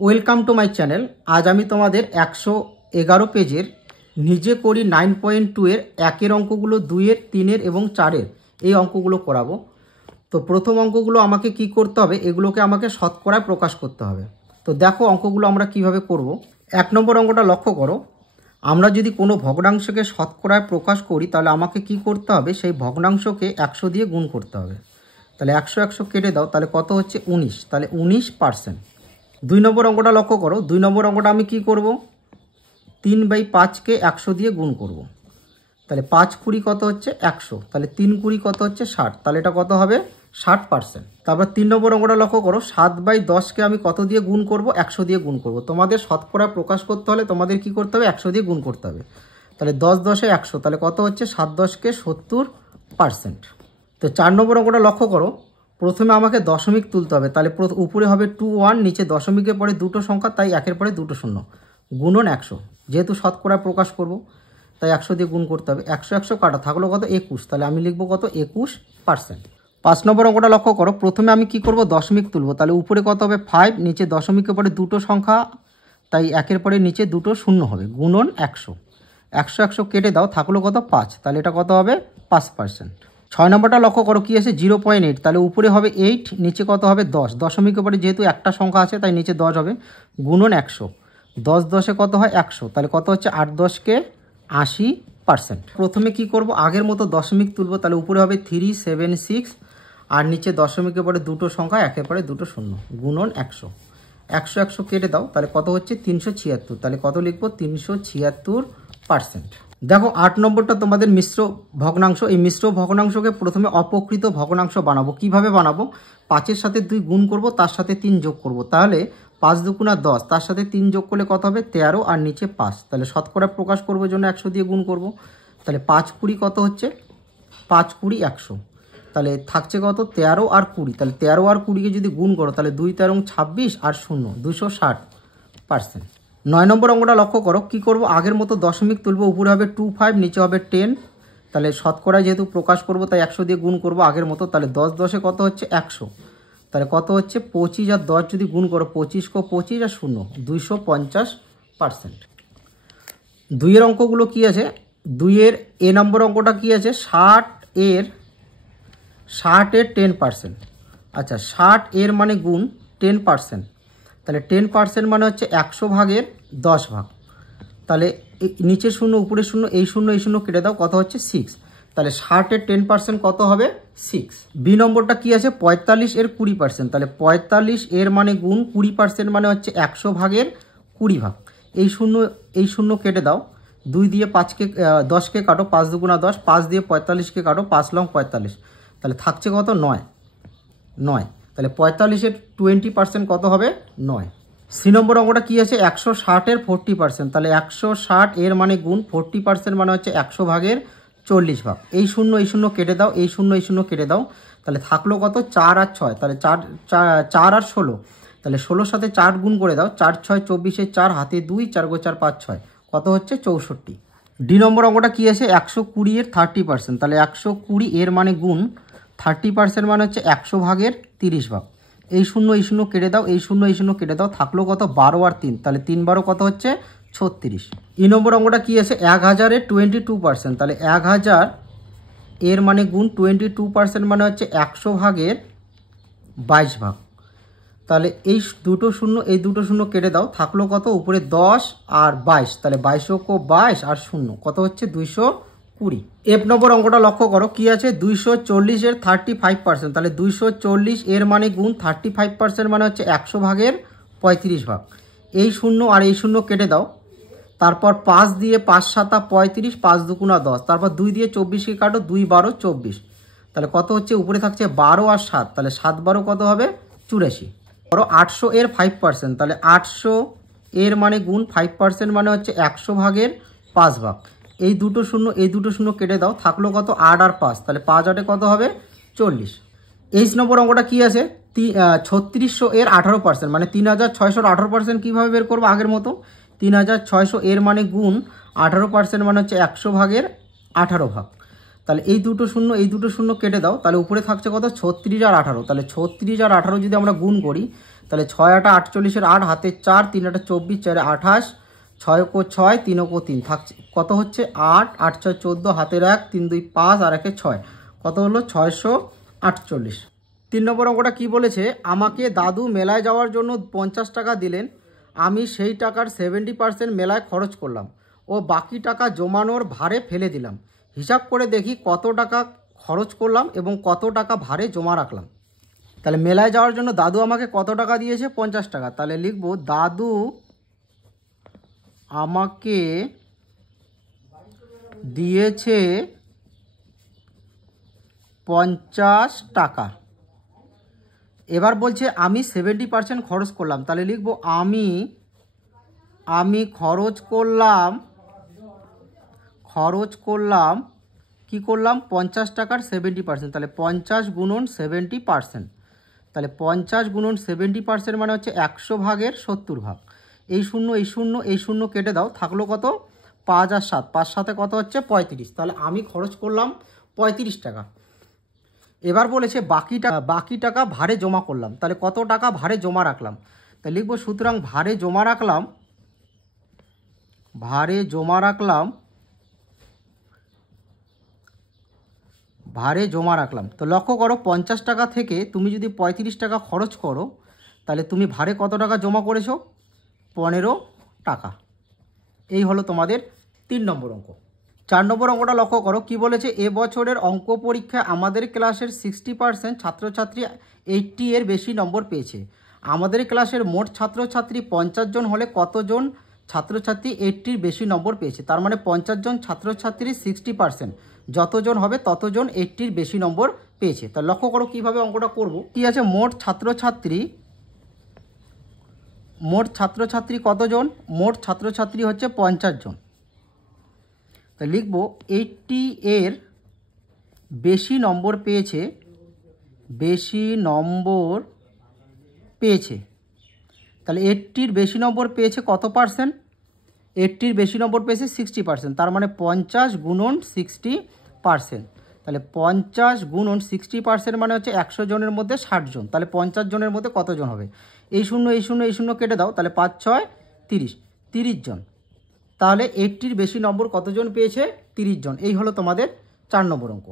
Welcome to my channel. আজ আমি তোমাদের 111 পেজের নিজে করি 9.2 এর একের অঙ্কগুলো, 2-এর, 3-এর এবং 4-এর এই অঙ্কগুলো করাবো। তো প্রথম অঙ্কগুলো আমাকে কি করতে হবে, এগুলোকে আমাকে শতকরায় প্রকাশ করতে হবে। তো দেখো অঙ্কগুলো আমরা কিভাবে করব। 1 নম্বর অঙ্কটা লক্ষ্য করো। আমরা যদি কোনো ভগ্নাংশকে শতকরায় প্রকাশ করি তাহলে আমাকে কি করতে হবে, সেই ভগ্নাংশকে 100 দিয়ে গুণ করতে হবে। তাহলে 100 কেটে দাও, তাহলে কত হচ্ছে 19, তাহলে 19%। 2 নম্বর অঙ্কটা লক্ষ্য করো। 2 নম্বর অঙ্কটা আমি কি করব, 3/5কে 100 দিয়ে গুণ করব। তাহলে 5 কুড়ি কত হচ্ছে 100, তাহলে 3 কুড়ি কত হচ্ছে 60, তাহলে এটা কত হবে 60%। তারপর 3 নম্বর অঙ্কটা লক্ষ্য করো। 7/10কে আমি কত দিয়ে গুণ করব, 100 দিয়ে গুণ করব। তোমাদের শতকরা প্রকাশ করতে হলে তোমাদের কি করতে হবে, 100 দিয়ে গুণ করতে হবে। তাহলে 10 10-এ 100, তাহলে কত হচ্ছে 7 10-কে 70%। তো 4 নম্বর অঙ্কটা লক্ষ্য করো। প্রথমে আমাকে দশমিক তুলতে হবে, তাহলে উপরে হবে 2 1, নিচে দশমিকের পরে দুটো সংখ্যা, তাই একের পরে দুটো শূন্য, গুণন 100। যেহেতু শতকরা প্রকাশ করব তাই 100 দিয়ে গুণ করতে হবে। 100 কাটা থাকলো কত 21, তাহলে আমি লিখবো কত 21%। 5 নম্বর অঙ্কটা লক্ষ্য করো। প্রথমে আমি কি করব, দশমিক তুলব, তাহলে উপরে কত হবে 5, নিচে দশমিকের পরে দুটো সংখ্যা, তাই একের পরে নিচে দুটো শূন্য হবে, গুণন 100। 100 কেটে দাও, থাকলো কত 5, তাহলে এটা কত হবে 5%। 6 নম্বরটা লক্ষ্য করো, কি আছে 0.8, তাহলে উপরে হবে 8, নিচে কত হবে 10, দশমিকের পরে যেহেতু একটা সংখ্যা আছে তাই নিচে 10 হবে, গুণন 100। 10 10-এ কত হয় 100, তাহলে কত হচ্ছে 8 10-কে 80%। প্রথমে কি করব, আগের মতো দশমিক তুলব, তাহলে উপরে হবে 3 7 6, আর নিচে দশমিকের পরে দুটো সংখ্যা, একের পরে দুটো শূন্য, গুণন 100। 100 কেটে দাও, তাহলে কত হচ্ছে 376, তাহলে কত লিখবো 376%। দেখো 8 নম্বরটা তোমাদের মিশ্র ভগ্নাংশ। এই মিশ্র ভগ্নাংশকে প্রথমে অপকৃত ভগ্নাংশ বানাবো। কিভাবে বানাবো, 5-এর সাথে 2 গুণ করব, তার সাথে 3 যোগ করব, তাহলে 5 2 10, তার সাথে 3 যোগ করলে কত হবে 13, আর নিচে 5, তাহলে শতকরা প্রকাশ করবার জন্য 100 দিয়ে গুণ করব। তাহলে 5 20 কত হচ্ছে 5 20 100, তাহলে থাকছে কত 13 আর 20, তাহলে 13 আর 20-কে যদি গুণ করো তাহলে 2 13 26 আর 0 260%। 9 নম্বর অঙ্কটা লক্ষ্য করো। কি করব, আগের মতো দশমিক তুলব, উপরে হবে 2 5, নিচে হবে 10, তাহলে শতকরা যেহেতু প্রকাশ করব তাই 100 দিয়ে গুণ করব আগের মতো। তাহলে 10 10-এ কত হচ্ছে 100, তাহলে কত হচ্ছে 25 আর 10 যদি গুণ করো 25 কো 25 আর 0 250%। 2-এর অঙ্কগুলো কি আছে, 2-এর এ নম্বর অঙ্কটা কি আছে 60 এর 10%। আচ্ছা 60 এর মানে গুণ 10%, তাহলে 10% মানে হচ্ছে 100 ভাগের 10 ভাগ, তাহলে নিচে শূন্য উপরে শূন্য, এই শূন্য কেটে দাও, কত হচ্ছে 6, তাহলে 60 এর 10% কত হবে 6। বি নম্বরটা কি আছে 45 এর 20%, তাহলে 45 এর মানে গুণ 20% মানে হচ্ছে 100 ভাগের 20 ভাগ, এই শূন্য কেটে দাও, 2 দিয়ে 5-কে 10-কে কাটো, 5 2 10, 5 দিয়ে 45-কে কাটো, 5 লং 45, তাহলে থাকছে কত 9, তাহলে 45-এর 20% কত হবে 9। সি নম্বর অঙ্কটা কি আছে 160 এর 40%, তাহলে 160 এর মানে গুণ 40% মানে হচ্ছে 100 ভাগের 40 ভাগ, এই শূন্য কেটে দাও, এই শূন্য কেটে দাও, তাহলে থাকলো কত 4 আর 6, তাহলে 4 আর 16, তাহলে 16-র সাথে 4 গুণ করে দাও, 4 6 24, 4 হাতে 2, 4 গো 4 5 6, কত হচ্ছে 64। ডি নম্বর অঙ্কটা কি আছে 120 এর 30%, তাহলে 120 এর মানে গুণ 30% মানে হচ্ছে 100 ভাগের 30 ভাগ, এই শূন্য কেটে দাও, এই শূন্য কেটে দাও, থাকলো কত 12 আর 3, তাহলে 3 12 কত হচ্ছে 36। ই নম্বর অঙ্কটা কি আছে 1000 এর 22%, তাহলে 1000 এর মানে গুণ 22% মানে হচ্ছে 100 ভাগের 22 ভাগ, তাহলে এই দুটো শূন্য কেটে দাও, থাকলো কত উপরে 10 আর 22, তাহলে 22 কো 22 আর 0 কত হচ্ছে 220। এফ নম্বর অঙ্কটা লক্ষ্য করো। কি আছে 240 এর 35%, তাহলে 240 এর মানে গুণ 35% মানে হচ্ছে 100 ভাগের 35 ভাগ, এই শূন্য আর এই শূন্য কেটে দাও, তারপর 5 দিয়ে 5 7 35, 5 2 10, তারপর 2 দিয়ে 24-কে কাটো, 2 12 24, তাহলে কত হচ্ছে উপরে থাকছে 12 আর 7, তাহলে 7 12 কত হবে 84। ধরো 800 এর 5%, তাহলে 800 এর মানে গুণ 5% মানে হচ্ছে 100 ভাগের 5 ভাগ, এই দুটো শূন্য কেটে দাও, থাকলো কত 8 আর 5, তাহলে 5 8-এ কত হবে 40। 23 নম্বর অঙ্কটা কি আছে 3600 এর 18%, মানে 3600 এর 18% কীভাবে বের করবো, আগের মতো 3600 এর মানে গুণ 18% মানে হচ্ছে 100 ভাগের 18 ভাগ, তাহলে এই দুটো শূন্য কেটে দাও, তাহলে উপরে থাকছে কত 36 আর 18, তাহলে 36 আর 18 যদি আমরা গুণ করি তাহলে 6 8 48-এর 8 হাতে 4, 3 8 24, 4 28, 6 को 6, 3 को 3 থাকছে কত হচ্ছে 8, 8 6 14, হাতের 1, 3 2 5 আর 1 6 কত হলো 648। 3 নম্বর অঙ্কটা কি বলেছে, আমাকে দাদু মেলায় যাওয়ার জন্য 50 টাকা দিলেন, আমি সেই টাকার 70% মেলায় খরচ করলাম ও বাকি টাকা জমানোর ভারে ফেলে দিলাম। হিসাব করে দেখি কত টাকা খরচ করলাম এবং কত টাকা ভারে জমা রাখলাম। তাহলে মেলায় যাওয়ার জন্য দাদু আমাকে কত টাকা দিয়েছে 50 টাকা, তাহলে লিখব দাদু আমাকে দিয়েছে 50 টাকা। এবার বলছে আমি 70% খরচ করলাম, তাহলে লিখব আমি খরচ করলাম কি করলাম 50 টাকার 70%, তাহলে 50 গুণন 70%, তাহলে 50 গুণন 70% মানে হচ্ছে 100 ভাগের 70 ভাগ। এই শূন্য এই শূন্য এই শূন্য কেটে দাও, থাকলো কত 5 আর 7, 5 সাথে কত হচ্ছে 35, তাহলে আমি খরচ করলাম 35 টাকা। এবার বলেছে বাকি টাকা ভারে জমা করলাম, তাহলে কত টাকা ভারে জমা রাখলাম, তাহলে লিখবো সুতরাং ভারে জমা রাখলাম। তো লক্ষ্য করো 50 টাকা থেকে তুমি যদি 35 টাকা খরচ করো তাহলে তুমি ভারে কত টাকা জমা করেছো 15 টাকা। এই হলো তোমাদের 3 নম্বর অঙ্ক। 4 নম্বর অঙ্কটা লক্ষ্য করো কি বলেছে, এবছরের অঙ্ক পরীক্ষায় আমাদের ক্লাসের 60% ছাত্রছাত্রী 80 এর বেশি নম্বর পেয়েছে। আমাদের ক্লাসের মোট ছাত্রছাত্রী 50 জন হলে কতজন ছাত্রছাত্রী 80-র বেশি নম্বর পেয়েছে। তার মানে 50 জন ছাত্রছাত্রী 60%, যতজন হবে ততজন 80-র বেশি নম্বর পেয়েছে। তা লক্ষ্য করো কিভাবে অঙ্কটা করব। কি আছে, মোট ছাত্রছাত্রী কতজন, মোট ছাত্রছাত্রী হচ্ছে 50 জন। তা লিখব 80 এর বেশি নম্বর পেয়েছে, তাহলে 80-র বেশি নম্বর পেয়েছে কত পার্সেন্ট, 80-র বেশি নম্বর পেয়েছে 60%, তার মানে 50 গুণন 60%, তাহলে 50 গুণন 60% মানে হচ্ছে 100 জনের মধ্যে 60 জন, তাহলে 50 জনের মধ্যে কতজন হবে, এই শূন্য এই শূন্য এই শূন্য কেটে দাও, তাহলে 5 6 30 জন। তাহলে 80-র বেশি নম্বর কতজন পেয়েছে 30 জন। এই হলো তোমাদের 4 নম্বর অঙ্ক।